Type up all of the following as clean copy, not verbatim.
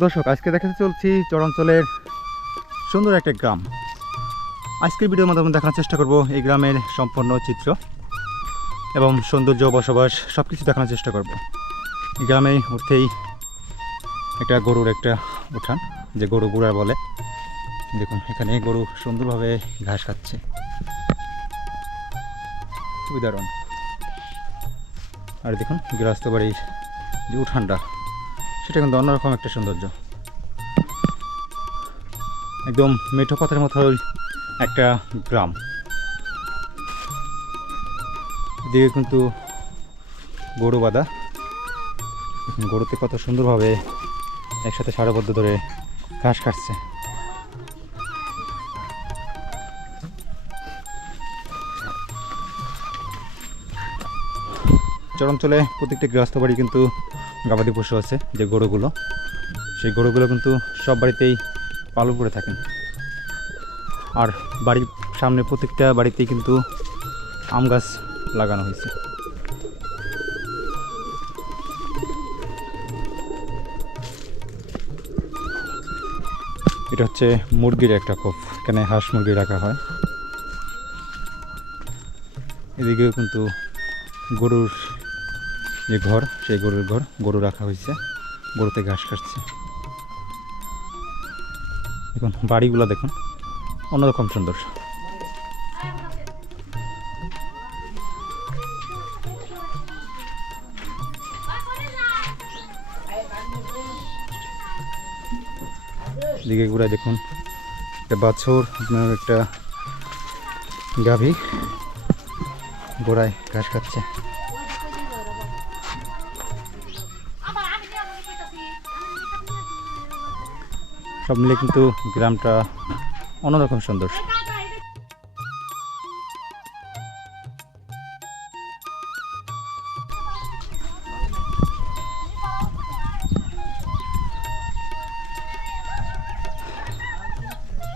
দর্শক, আজকে দেখাতে চলছি চরাঞ্চলের সুন্দর একটা গ্রাম। আজকের ভিডিওর মাধ্যমে দেখানোর চেষ্টা করব এই গ্রামের সম্পূর্ণ চিত্র এবং সৌন্দর্য, বসবাস সব কিছু দেখানোর চেষ্টা করব। এই গ্রামে উঠতেই একটা গরুর একটা উঠান, যে গরু গুড়া বলে। দেখুন, এখানে গরু সুন্দরভাবে ঘাস খাচ্ছে, খুবই দারুণ। আর দেখুন গৃহস্থ বাড়ির যে উঠানটা, সেটা কিন্তু অন্যরকম একটা সৌন্দর্য। একদম মেঠো পথের মতো একটা গ্রাম। এদিকে কিন্তু গরু বাঁধা, গরুতে কত সুন্দরভাবে একসাথে সারবদ্ধ ধরে ঘাস খাচ্ছে। চরাঞ্চলে প্রত্যেকটি গৃহস্থ বাড়ি কিন্তু গবাদি পশু আছে, যে গরুগুলো, সেই গরুগুলো কিন্তু সব বাড়িতেই পালন করে থাকেন। আর বাড়ির সামনে প্রত্যেকটা বাড়িতেই কিন্তু আম গাছ লাগানো হয়েছে। এটা হচ্ছে মুরগির একটা খোপ, এখানে হাঁস মুরগি রাখা হয়। এদিকেও কিন্তু গরুর যে ঘর, সেই গরুর ঘর, গরু রাখা হয়েছে, গরুতে ঘাস খাচ্ছে। দেখুন বাড়িগুলো দেখুন, অন্যরকম সুন্দর। দিকে ঘুরে দেখুন, একটা বাছুর, একটা গাভী গোড়ায় ঘাস খাচ্ছে। সব মিলে কিন্তু গ্রামটা অন্যরকম সুন্দর।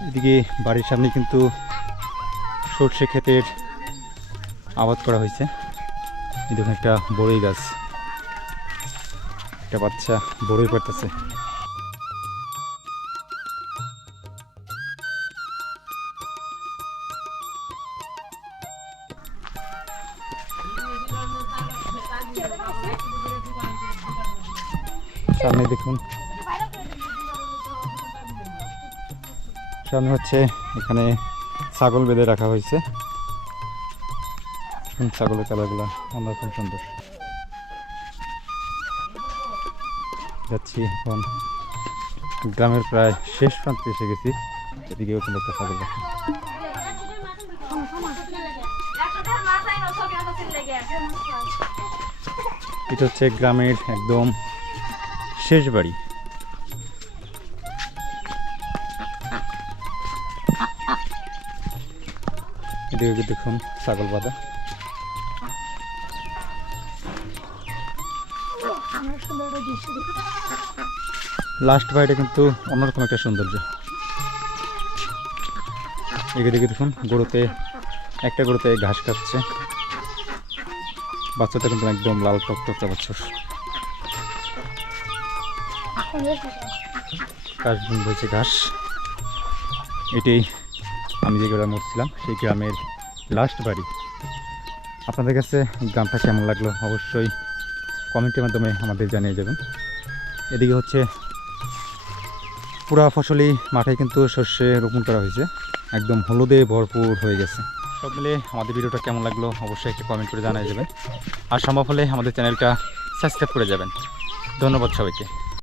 এদিকে বাড়ির সামনে কিন্তু সর্ষে ক্ষেতের আবাদ করা হয়েছে। এই দেখুন একটা বড়ই গাছ, একটা বাচ্চা বড়ই পাড়তেছে। সামনে দেখুন, সামনে হচ্ছে এখানে ছাগল বেঁধে রাখা হয়েছে। ছাগলের কালারগুলো অন্যরকম সুন্দর। যাচ্ছি এখন গ্রামের প্রায় শেষ প্রান্তে এসে গেছি। এদিকেও কিন্তু একটা ছাগল রাখা। এটা হচ্ছে গ্রামের একদম শেষ বাড়ি। এদিকে দেখুন ছাগল বাঁধা। লাস্ট বাড়িটা কিন্তু অন্যরকম একটা সৌন্দর্য। এদিকে দেখুন একটা গরুতে ঘাস খাচ্ছে। বাচ্চাটা কিন্তু একদম লাল টকটকে বাচ্চা। ঘাস বুন বইছে ঘাস। এটাই আমি যে গ্রামে উঠছিলাম, সেই গ্রামের লাস্ট বাড়ি। আপনাদের কাছে গ্রামটা কেমন লাগলো অবশ্যই কমেন্টের মাধ্যমে আমাদের জানিয়ে যাবেন। এদিকে হচ্ছে পুরা ফসলি মাঠে কিন্তু শস্যে রোপণ করা হয়েছে, একদম হলুদে ভরপুর হয়ে গেছে। সব মিলে আমাদের ভিডিওটা কেমন লাগলো অবশ্যই একটা কমেন্ট করে জানিয়ে যাবেন। আর সম্ভব হলে আমাদের চ্যানেলটা সাবস্ক্রাইব করে যাবেন। ধন্যবাদ সবাইকে।